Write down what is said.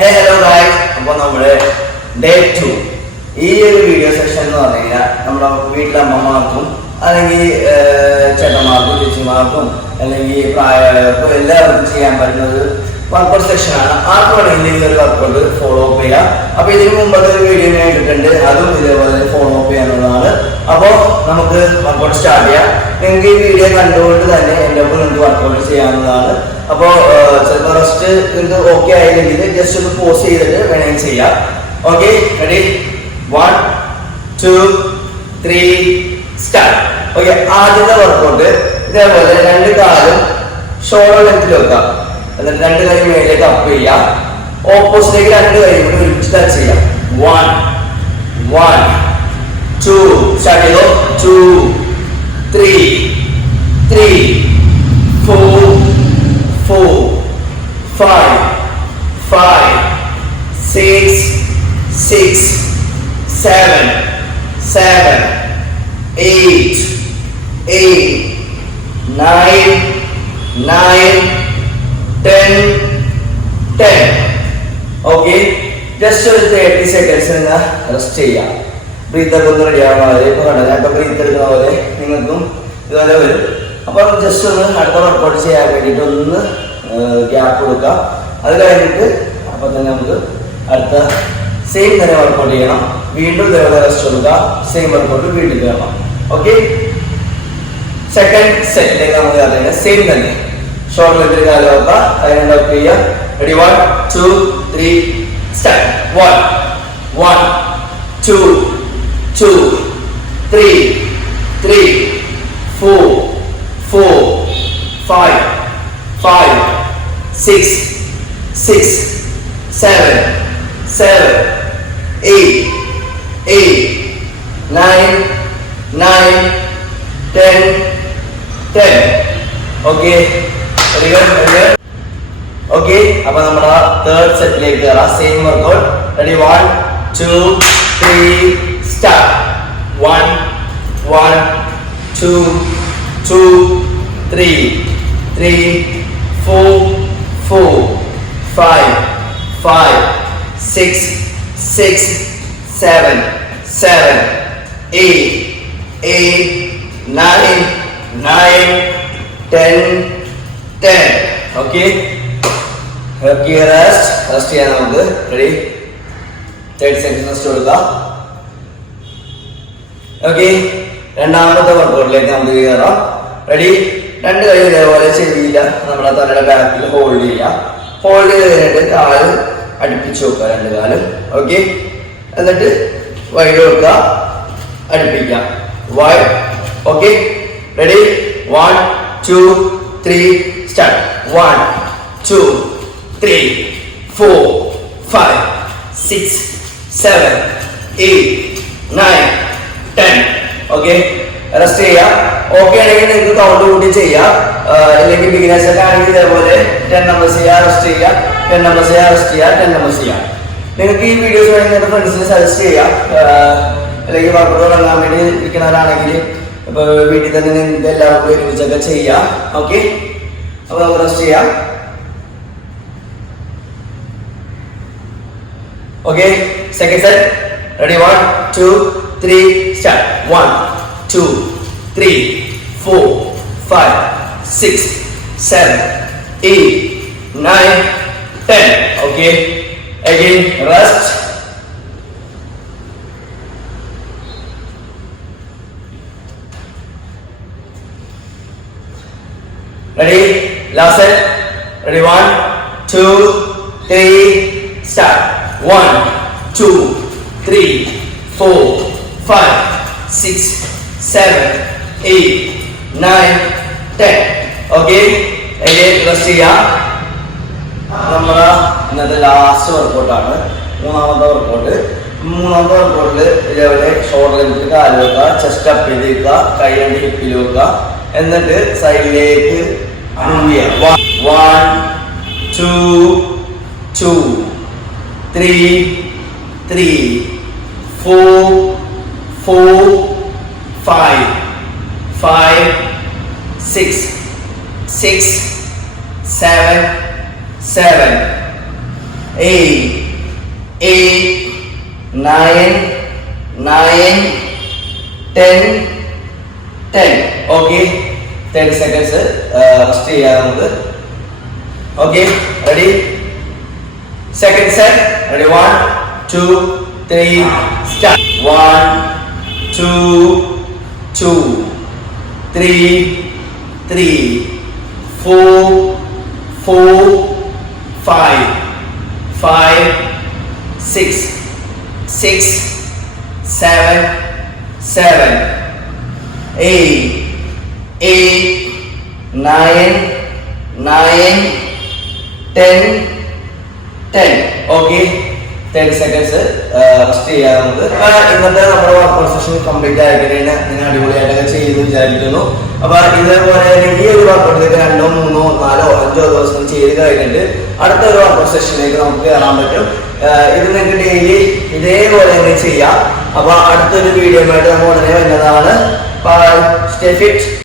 Hello guys, അപ്പോൾ നമ്മുടെ day 2 ഈ ഒരു വീഡിയോ സെഷൻ എന്ന് പറഞ്ഞു കഴിഞ്ഞാൽ നമ്മുടെ വീട്ടിലെ അമ്മമാർക്കും അല്ലെങ്കിൽ ചേട്ടന്മാർക്കും ചേച്ചിമാർക്കും അല്ലെങ്കിൽ പ്രായമായവർക്കും എല്ലാവർക്കും ചെയ്യാൻ പറ്റുന്ന ഒരു വർക്കൗട്ട് സെക്ഷനാണ്. ആർക്കും വേണമെങ്കിൽ ഈ ഒരു വർക്കൗട്ട് ഫോളോ അപ്പ് ചെയ്യാം. അപ്പോൾ ഇതിന് മുമ്പത്തെ ഒരു വീഡിയോ ഞാൻ ഇട്ടിട്ടുണ്ട്, അതും ഇതേപോലെ ഫോളോ അപ്പ് ചെയ്യാനുള്ളതാണ്. അപ്പോൾ നമുക്ക് വർക്കൗട്ട് സ്റ്റാർട്ട് ചെയ്യാം. നിങ്ങൾക്ക് ഈ വീഡിയോ കണ്ടുകൊണ്ട് തന്നെ എൻ്റെ ഒപ്പം നിങ്ങൾക്ക് വർക്കൗട്ട് ചെയ്യാവുന്നതാണ്. അപ്പോൾ ചിലപ്പോൾ റെസ്റ്റ് നിങ്ങൾക്ക് ഓക്കെ ആയില്ലെങ്കിൽ ജസ്റ്റ് ഒന്ന് പോസ് ചെയ്തിട്ട് വേണമെങ്കിൽ ചെയ്യാം. Okay, ready? 1 2 3 സ്റ്റാർട്ട്. ഓക്കെ, ആദ്യത്തെ വർക്കൗട്ട് ഇതേപോലെ രണ്ട് കാലും ഷോൾഡർ ലെങ്ത്തിൽ വെക്കാം. എന്നിട്ട് രണ്ട് കൈ മേലേക്ക് അപ്പ് ചെയ്യാം. ഓപ്പോസിറ്റേക്ക് രണ്ട് കൈ കൂടി ഒരുമിച്ച് ടച്ച് ചെയ്യാം. 1 1 2 സ്റ്റാർട്ട് ചെയ്തോ. 2 3 3 4 4 5 5 6 6 7 7 8 8 9 9 10 10. ഓക്കെ, ജസ്റ്റ് ഒരു 30 സെക്കൻഡ്സ് നിങ്ങൾ റെസ്റ്റ് ചെയ്യാം. ബ്രീത്തൊക്കെ ഒന്ന് റെഡി ആവുന്ന പോലെ ഇപ്പോൾ കണ്ടത് ഞാൻ ഇപ്പോൾ ബ്രീത്ത് എടുക്കുന്ന പോലെ നിങ്ങൾക്കും ഇതുപോലെ വരും. അപ്പോൾ ജസ്റ്റ് ഒന്ന് അടുത്ത വർക്കൗട്ട് ചെയ്യാൻ വേണ്ടിയിട്ട് ഒന്ന് ഗ്യാപ്പ് കൊടുക്കാം. അത് കഴിഞ്ഞിട്ട് അപ്പോൾ തന്നെ നമുക്ക് അടുത്ത സെയിം തന്നെ വർക്കൗട്ട് ചെയ്യണം. വീണ്ടും ഇതേപോലെ റെസ്റ്റ് കൊടുക്കുക. സെയിം വർക്കൗട്ട് വീണ്ടും ചെയ്യണം. ഓക്കെ, സെക്കൻഡ് സെറ്റിലേക്ക് നമുക്ക് അറിയാം. സെയിം തന്നെ ഷോർട്ട് ലെഗിൽ കാല് വെക്കുക. അതിനെ അപ്പ് ചെയ്യുക. റെഡി? 1 2 3 സ്റ്റാർട്ട്. 1 1 2 2 3 3 4 4 5 5 6 6 7 7 8 8 9 9 10 10. Okay, okay. അപ്പൊ നമ്മുടെ തേർഡ് സെറ്റിലേക്ക് കയറാം. Same workout. Ready? 1 2 3 start. 1 1 2 2 3 3 4 4 5 5 6 6 7 7 8 8 9 9 10 10. Okay, rest ചെയ്യാൻ നമുക്ക്. റെഡി? 30 സെക്കൻഡ് റെസ്റ്റ് കൊടുക്കാം. ഓക്കെ, രണ്ടാമത്തെ വർക്കൗട്ടിലേക്ക് നമുക്ക് കയറാം. റെഡി? രണ്ട് കൈ ഇതേപോലെ ചെവിയില്ല നമ്മുടെ തലയുടെ ബാക്കിൽ ഹോൾഡ് ചെയ്യാം. ഹോൾഡ് ചെയ്ത് കഴിഞ്ഞിട്ട് കാല് അടുപ്പിച്ച് വെക്കുക, രണ്ട് കാലും. ഓക്കെ, എന്നിട്ട് വൈഡ് കൊടുക്കുക, അടുപ്പിക്കാം. Wide. Okay, ready? 1 2 3 start. 1 2 3 4 5 6 7 8 9 10. Okay, rest ചെയ്യാം. ഓക്കെ ആണെങ്കിൽ നിങ്ങൾക്ക് കൗണ്ട് കൂട്ടി ചെയ്യാം. അല്ലെങ്കിൽ ബിഗിനേഴ്സ് ഒക്കെ ആണെങ്കിൽ ഇതേപോലെ 10 നമ്പേഴ്സ് ചെയ്യാം, റെസ്റ്റ് ചെയ്യാം, 10 നമ്പേഴ്സ് ചെയ്യാം, റെസ്റ്റ് ചെയ്യാം, 10 നമ്പേഴ്സ് ചെയ്യാം. നിങ്ങൾക്ക് ഈ വീഡിയോസ് വേണമെങ്കിൽ നിങ്ങളുടെ ഫ്രണ്ട്സിന് സജസ്റ്റ് ചെയ്യാം. അല്ലെങ്കിൽ വർക്കൗട്ട് തുടങ്ങാൻ വേണ്ടി ഇരിക്കുന്നവരാണെങ്കിൽ ഇപ്പോൾ വീട്ടിൽ തന്നെ നിങ്ങൾക്ക് എല്ലാവർക്കും ഒരുമിച്ചൊക്കെ ചെയ്യാം. ഓക്കെ, അപ്പോൾ നമുക്ക് റെസ്റ്റ് ചെയ്യാം. Okay, second set. Ready? 1 2 3 start. 1 2 3 4 5 6 7 8 9 10. Okay, again rest. Ready? Last set. Ready? 1 2 3 start. 1 2 3 4 5 6 7 8 9 10. Okay, again rest ചെയ്യാം. നമ്മുടെ ഇന്നത്തെ ലാസ്റ്റ് വർക്കൗട്ടാണ്, മൂന്നാമത്തെ വർക്കൗട്ട്. മൂന്നാമത്തെ വർക്കൗട്ടിൽ ഇതേപോലെ ഷോൾഡർ ലെങ്ത്തിൽ കാല് വെക്കുക, ചെസ്റ്റ് അപ്പ് ചെയ്ത് വെക്കുക, കൈ രണ്ട് ഹിപ്പിൽ വെക്കുക, എന്നിട്ട് സൈഡിലേക്ക് മൂവ് ചെയ്യാം. 1 2 2 3 3 4 4 5 5 6 6 7 7 8, 9, 10, 10. Okay, 30 seconds rest ചെയ്യാം നമുക്ക്. Okay, ready? Second set. Ready? 1, 2, 3, start. 1, 2, 3, 4, 5, 6, 7, 8, 9, 10, 10. Okay, 30 seconds rest ചെയ്യാം നമുക്ക്. ഇന്നത്തെ നമ്മുടെ വർക്കൗട്ട് സെഷൻ കംപ്ലീറ്റ് ആയിക്കഴിഞ്ഞാൽ നിങ്ങൾ അടിപൊളിയായിട്ടൊക്കെ ചെയ്തു വിചാരിക്കുന്നു. അപ്പൊ ഇതേപോലെ ഈ ഒരു വർക്കൗട്ടിലേക്ക് 2, 3, 4, 5 ദിവസം ചെയ്ത് കഴിഞ്ഞിട്ട് അടുത്ത ഒരു വർക്കൗട്ട് സെഷനിലേക്ക് നമുക്ക് കയറാൻ പറ്റും. ഇത് നിങ്ങൾക്ക് ഡെയിലി ഇതേപോലെ തന്നെ ചെയ്യാം. അപ്പൊ അടുത്തൊരു വീഡിയോ ആയിട്ട് നമ്മൾ ഉടനെ വരുന്നതാണ്. Stay fit.